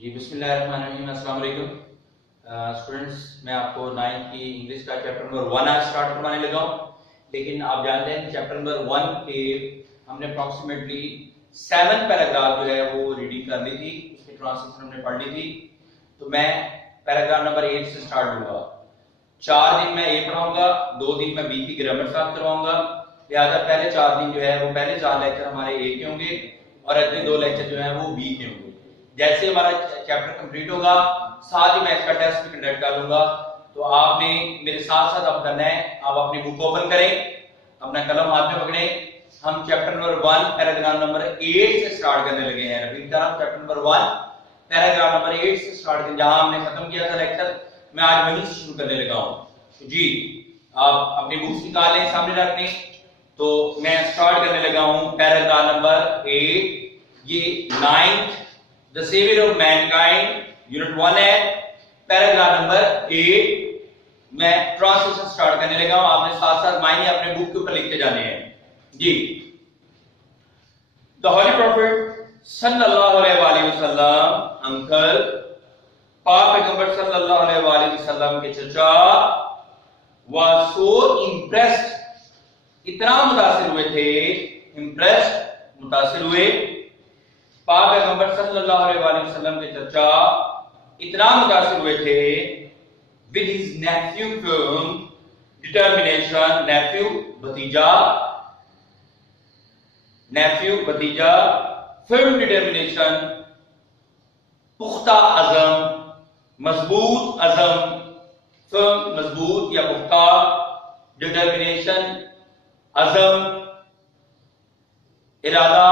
جی بسم اللہ الرحمن الرحیم، السلام علیکم اسٹوڈنٹس. میں آپ کو 9th کی انگلش کا چیپٹر نمبر 1 آج سٹارٹ کروانے لگا ہوں. لیکن آپ جانتے ہیں چیپٹر نمبر 1 کے ہم نے اپروکسیمیٹلی 7 پیراگراف جو ہے وہ ریڈنگ کر لی تھی، اس کی ٹرانسلیشن ہم نے پڑھ لی تھی. تو میں پیراگراف نمبر 8 سے سٹارٹ ہوں گا. 4 دن میں اے پڑھاؤں گا، 2 دن میں بی کی گرامر ساتھ کرواؤں گا. لہٰذا پہلے 4 دن جو ہے وہ پہلے 4 لیکچر ہمارے اے کے ہوں گے اور اگلے 2 لیکچر جو ہیں وہ بی کے ہوں گے. جیسے ہمارا چیپٹر کمپلیٹ ہوگا ساتھ ہی میں اس کا ٹیسٹ بھی کنڈکٹ کر لوں گا. تو آپ نے میرے ساتھ ساتھ اب کرنا ہے، آپ اپنی بک اوپن کریں، اپنا قلم ہاتھ میں پکڑیں. ہم چیپٹر نمبر 1 پیراگراف نمبر 8 سے سٹارٹ کرنے لگے ہیں. رپیٹ کر چیپٹر نمبر 1 پیراگراف نمبر 8 سے سٹارٹ کریں. جہاں ہم نے ختم کیا تھا لیکچر میں آج وہیں سے شروع کرنے لگا ہوں. جی آپ اپنی بکس نکال لیں، سامنے رکھ لیں. تو میں سٹارٹ کرنے لگا ہوں پیراگراف نمبر 8. یہ 9th The Savior of Mankind Unit 1 ہے. پیراگراف نمبر 8 میں ٹرانسلیشن سٹارٹ کرنے لگا ہوں. آپ نے ساتھ ساتھ معنی اپنے بک کے اوپر لکھتے جانے ہیں. جی The Holy Prophet صلی اللہ علیہ وآلہ وسلم انکل، پاک پیغمبر صلی اللہ علیہ وآلہ وسلم کے چچا was so impressed، اتنا متاثر ہوئے تھے، impressed متاثر ہوئے. پاک پیغمبر صلی اللہ علیہ وآلہ وسلم کے چچا اتنا متاثر ہوئے تھے with his nephew firm determination. nephew بھتیجا firm determination، پختہ عزم، مضبوط عزم. firm مضبوط یا پختہ، determination عزم، ارادہ.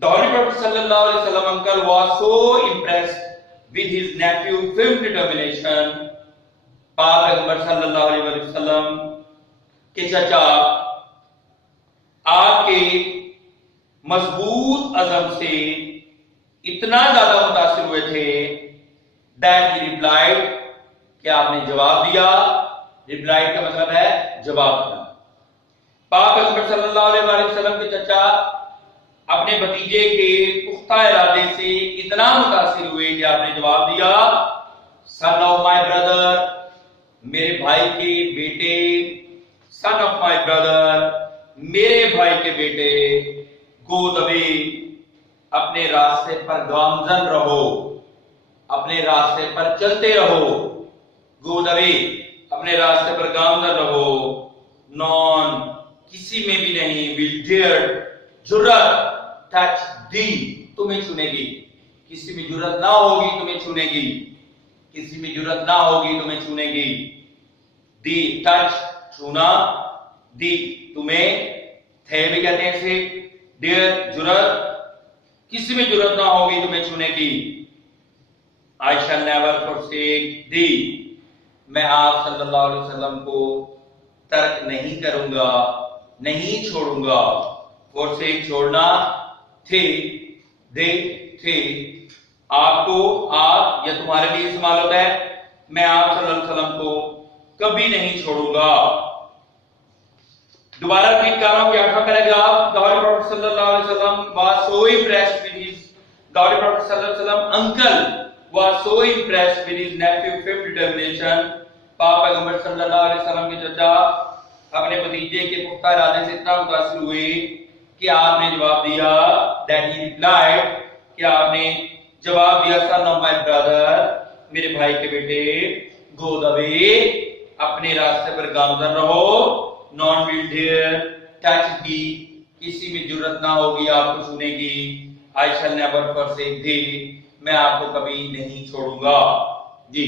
The Holy Prophet sallallahu alaihi wasallam uncle was so impressed with his nephew firm determination. پاک پیغمبر صلی اللہ علیہ وسلم کے چچا آپ کے مضبوط عزم سے اتنا زیادہ متاثر ہوئے تھے that he replied، کہ آپ نے جواب دیا. replied کا مطلب ہے جواب دینا. پاک پیغمبر صلی اللہ علیہ وسلم کے چچا اپنے بھتیجے کے پختہ ارادے سے اتنا متاثر ہوئے کہ آپ نے جواب دیا son of my brother، میرے بھائی کے بیٹے. son of my brother، میرے بھائی کے بیٹے. go the way، اپنے راستے پر گامزن رہو، اپنے راستے پر چلتے رہو. go the way، اپنے راستے پر گامزن رہو. non، کسی میں بھی نہیں. will dare، جرأت. touch دی، تمہیں چھونے گی. کسی میں جرأت نہ ہوگی تمہیں چھونے گی، کسی میں جرأت نہ ہوگی تمہیں چھونے گی. دی ٹچ، چھونا. دی تمہیں، تھے بھی کہتے ہیں اسے. ڈیئر جرأت، کسی میں جرأت نہ ہوگی تمہیں چھونے کی. I shall never forsake thee، میں آپ صلی اللہ علیہ وسلم کو ترک نہیں کروں گا، نہیں چھوڑوں گا. forsake چھوڑنا، تھے دے تھے. آپ کو، آپ یا تمہارے لیے استعمال ہوتا ہے. میں آپ صلی اللہ علیہ وسلم کو کبھی نہیں چھوڑوں گا. دوبارہ ریپیٹ کر رہا ہوں کہ آپ کا پیراگراف. The Holy Prophet صلی اللہ علیہ وسلم was so impressed with his The Holy Prophet صلی اللہ علیہ وسلم uncle was so impressed with his nephew firm determination. پاک پیغمبر صلی اللہ علیہ وسلم کے چچا اپنے بھتیجے کے پختہ ارادے سے اتنا متاثر ہوئے کہ آپ نے جواب دیا that he replied، کہ آپ نے جواب دیا son of my brother، میرے بھائی کے بیٹے. go the way، اپنے راستے پر گامزن رہو. non will dare touch thee، کسی میں جرأت نہ ہوگی آپ کو چھونے کی. I shall never forsake thee، میں آپ کو کبھی نہیں چھوڑوں گا. جی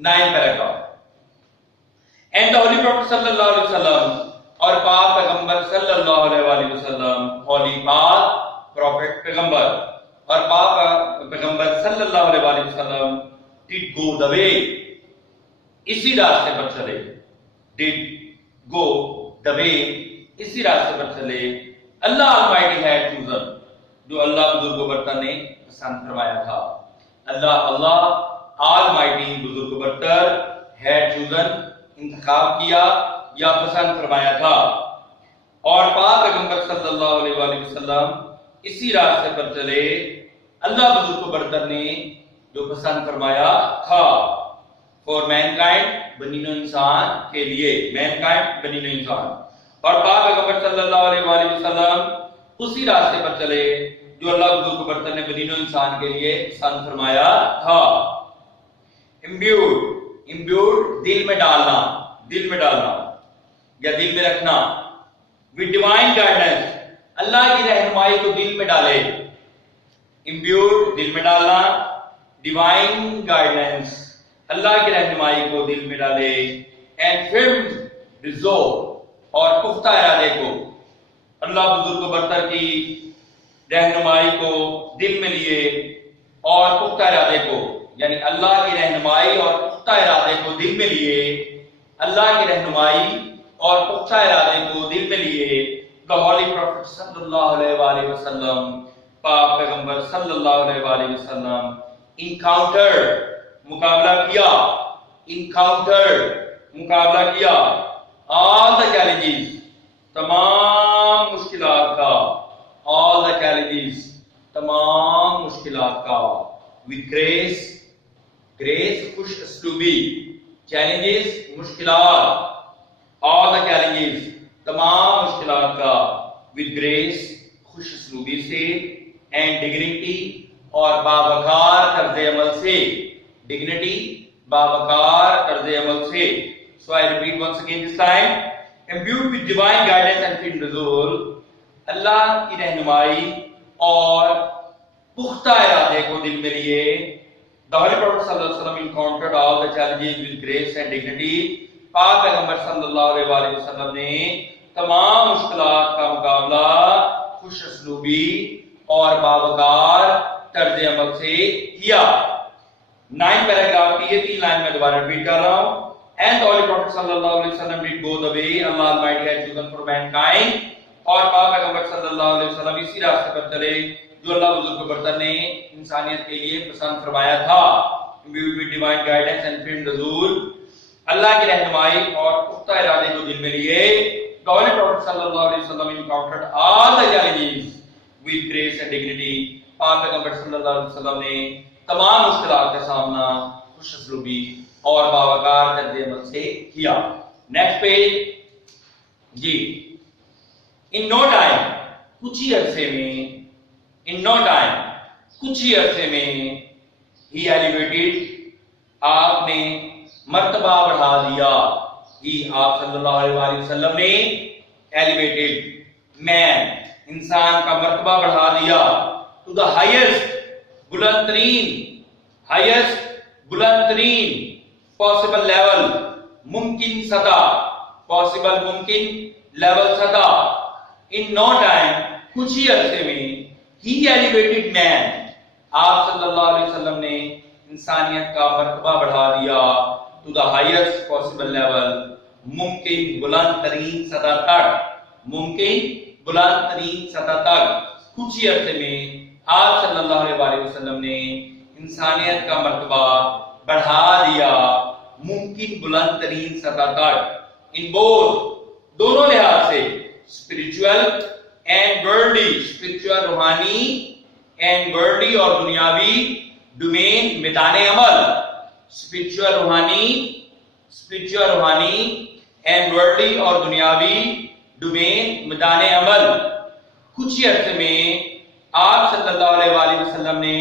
9 paragraph. and the Holy Prophet صلی اللہ علیہ وسلم، اور پاک پیغمبر صلی اللہ علیہ وآلہ وسلم. ہولی پاک، پروفٹ پیغمبر، اور پاک پیغمبر صلی اللہ علیہ وآلہ وسلم did go the way، اسی راستے پر چلے. did go the way، اسی راستے پر چلے. اللہ Almighty had chosen، جو اللہ بزرگ و برتر نے پسند فرمایا تھا. اللہ Almighty بزرگ و برتر had chosen، انتخاب کیا یا پسند فرمایا تھا. اور پاک پیغمبر صلی اللہ علیہ وآلہ وسلم اسی راستے پر چلے. اللہ بزرگ و برتر نے جو پسند فرمایا تھا فور مین کائنڈ بنی نوع انسان کے لیے مین کائنڈ بنی نوع انسان اور پاک پیغمبر صلی اللہ علیہ وآلہ وسلم اسی راستے پر چلے جو اللہ بزرگ و برتر نے بنی نوع انسان کے لیے پسند فرمایا تھا امبیوڈ دل میں ڈالنا یا دل میں رکھنا with divine guidance اللہ کی رہنمائی کو دل میں ڈالے امبیوڈ دل میں ڈالنا ڈیوائن گائیڈنس اللہ کی رہنمائی کو دل میں ڈالے اینڈ فرم ریزولو اور پختہ ارادے کو اللہ بزرگ و برتر کی رہنمائی کو دل میں لیے اور پختہ ارادے کو یعنی اللہ کی رہنمائی اور پختہ ارادے کو دل میں لیے اللہ کی رہنمائی اور پختہ ارادے کو دل میں لیے the holy prophet صلی اللہ علیہ وآلہ وسلم پاک پیغمبر صلی اللہ علیہ وآلہ وسلم انکاؤنٹر مقابلہ کیا all the challenges تمام مشکلات کا all the challenges تمام مشکلات کا with grace خوش اسلوبی challenges مشکلات all the challenges تمام مشکلات کا with grace خوش اسلوبی سے and dignity اور باوقار طرز عمل سے dignity باوقار طرز عمل سے so I repeat once again this time imbued with divine guidance and firm resolve اللہ کی رہنمائی اور پختہ ارادے کو دل میں لیے the Holy Prophet صلی اللہ علیہ وسلم encountered all the challenges with grace and dignity پاک پیغمبر صلی اللہ علیہ وآلہ وسلم نے تمام مشکلات کا مقابلہ خوش اسلوبی اور باوقار طرز عمل سے کیا 9 پیراگراف کی یہ 3 لائن میں دوبارہ ریپیٹ کر رہا ہوں and the Holy Prophet صلی اللہ علیہ وسلم did go the way Allah Almighty had chosen for mankind اور پاک پیغمبر صلی اللہ علیہ وسلم اسی راستے پر چلے جو اللہ بزرگ و برتر نے انسانیت کے لیے پسند فرمایا تھا imbued with divine guidance and firm resolve اللہ کی رہنمائی اور پختہ ارادے کو دل میں لیے the Holy Prophet صلی اللہ علیہ وسلم encountered all the challenges with grace and dignity پاک پیغمبر صلی اللہ علیہ وسلم نے تمام مشکلات کا سامنا خوش اسلوبی اور باوقار طرز عمل سے کیا نیکسٹ پیج جی in no time کچھ ہی عرصے میں he elevated آپ نے مرتبہ بڑھا دیا آپ صلی اللہ علیہ وآلہ وسلم نے elevated man انسان کا مرتبہ بڑھا دیا to the highest بلند ترین possible level ممکن level سطح in no time کچھ ہی عرصے میں he elevated man آپ صلی اللہ علیہ وسلم نے انسانیت کا مرتبہ بڑھا دیا to the highest possible level ممکن بلند ترین سطح تک کچھ ہی عرصے میں آپ صلی اللہ علیہ وآلہ وسلم نے انسانیت کا مرتبہ بڑھا دیا ممکن بلند ترین سطح تک in both دونوں لحاظ سے spiritual and worldly روحانی and worldly اور دنیاوی domain میدان عمل spiritual روحانی and worldly اور دنیاوی domain میدان عمل کچھ ہی عرصے میں آپ صلی اللہ علیہ وآلہ وسلم نے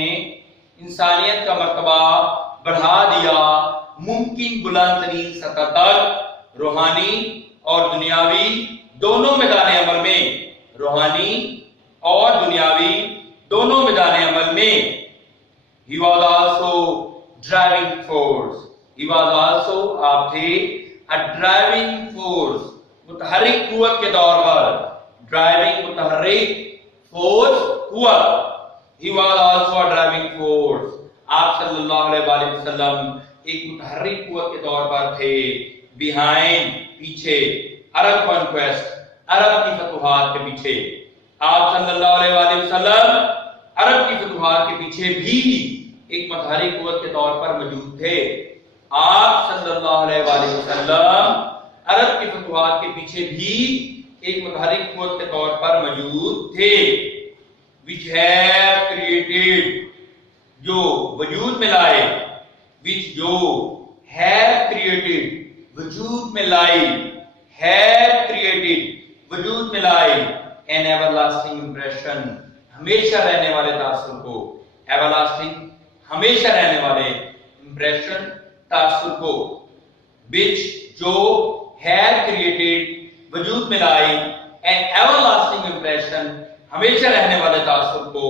انسانیت کا مرتبہ بڑھا دیا ممکن بلند ترین سطح تک روحانی اور دنیاوی دونوں میدان عمل میں he was also driving force آپ تھے a driving force متحرک قوت کے طور پر متحرک force قوت he was also a driving force آپ صلی اللہ علیہ وآلہ وسلم ایک متحرک قوت کے طور پر تھے behind پیچھے عرب conquest عرب کی فتوحات کے پیچھے آپ صلی اللہ علیہ وآلہ وسلم عرب کی فتوحات کے پیچھے بھی ایک متحرک قوت کے طور پر موجود تھے آپ صلی اللہ علیہ وآلہ وسلم عرب کی فتوحات کے پیچھے بھی ایک متحرک قوت کے طور پر موجود تھے which have created جو وجود میں لائے, which جو have created وجود میں لائی, have created وجود میں لائی, an everlasting impression ہمیشہ رہنے والے تاثر کو, everlasting ہمیشہ رہنے والے impression تاثر کو, which جو have created وجود میں لائی, an everlasting impression ہمیشہ رہنے والے تاثر کو,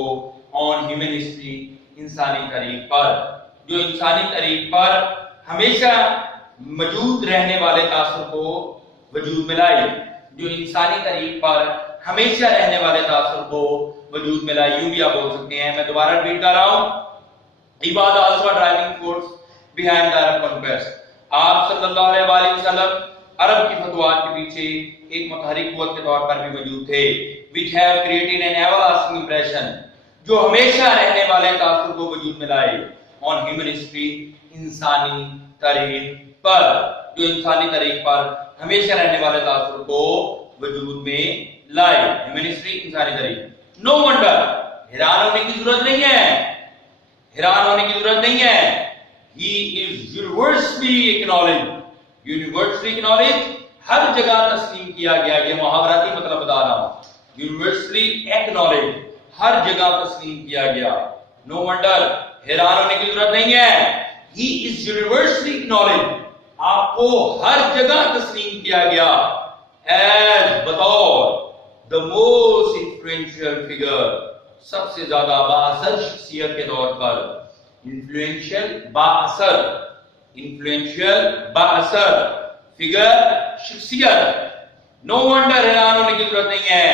on human history انسانی تاریخ پر, جو انسانی تاریخ پر ہمیشہ موجود رہنے والے تاثر کو وجود میں لائی, جو انسانی تاریخ پر ہمیشہ رہنے والے تاثر کو وجود میں لائی. یوں بھی آپ بول سکتے ہیں, میں دوبارہ ریپیٹ کر رہا ہوں, he was also a driving force behind the Arab conquest. آپ صلی اللہ علیہ وآلہ وسلم عرب کی فتوحات کے پیچھے ایک متحرک قوت کے طور پر بھی موجود تھے, which have created an everlasting impression جو ہمیشہ رہنے والے تاثر کو وجود میں لائے, on human history انسانی تاریخ پر, جو انسانی تاریخ پر ہمیشہ رہنے والے تاثر کو وجود میں لائے, human history انسانی تاریخ. No wonder حیران ہونے کی ضرورت نہیں ہے, حیران ہونے کی ضرورت نہیں ہے, he is universally acknowledged ہر جگہ تسلیم کیا گیا, یہ محاوراتی مطلب بتا رہا ہوں, universally acknowledged ہر جگہ تسلیم کیا گیا. No wonder حیران ہونے کی ضرورت نہیں ہے, he is universally acknowledged آپ کو ہر جگہ تسلیم کیا گیا, as بطور the most influential figure سب سے زیادہ بااثر شخصیت کے طور پر, influential بااثر figure شخصیت. No wonder حیران ہونے کی ضرورت نہیں ہے,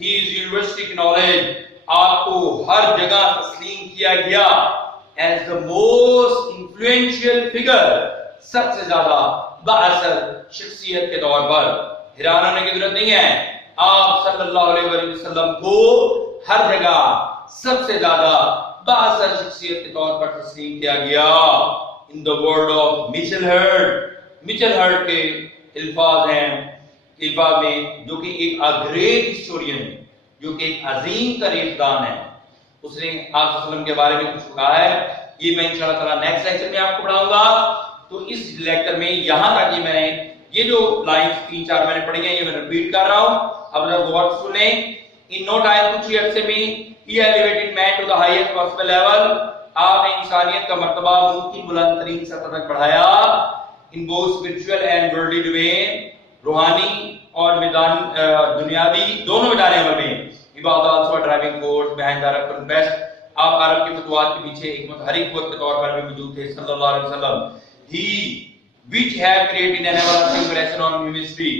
he is universally acknowledged آپ کو ہر جگہ تسلیم کیا گیا, as the most influential figure سب سے زیادہ بااثر شخصیت کے طور پر. حیران ہونے کی ضرورت نہیں ہے, آپ صلی اللہ علیہ وسلم کو ہر جگہ سب سے زیادہ بااثر شخصیت کے طور پر تسلیم کیا گیا. In the word of Mitchell Hurt کے الفاظ میں, جو کہ ایک great historian, جو کہ ایک عظیم تاریخ دان ہے, اس نے آپ صلی اللہ علیہ وسلم کے بارے میں کچھ کہا ہے. یہ میں انشاءاللہ تعالی نیکسٹ لیکچر میں آپ کو پڑھاؤں گا. تو اس لیکچر میں یہاں تک ہی میں نے یہ جو لائنز 3-4 میں نے پڑھی ہیں یہ میں ریپیٹ کر رہا ہوں, اب ذرا غور سے سنیں. In no time کچھ ہی عرصے میں he elevated man to the highest possible level آپ نے انسانیت کا مرتبہ ممکن بلند ترین سطح تک بڑھایا. In both spiritual and worldly domain روحانی اور میدان دنیاوی دونوں میدان عمل میں. He was also a driving force behind the Arab conquest آپ عرب کی فتوحات کے پیچھے ایک متحرک قوت کے طور پر بھی موجود تھے صلی اللہ علیہ وسلم. He which have created an everlasting impression on human history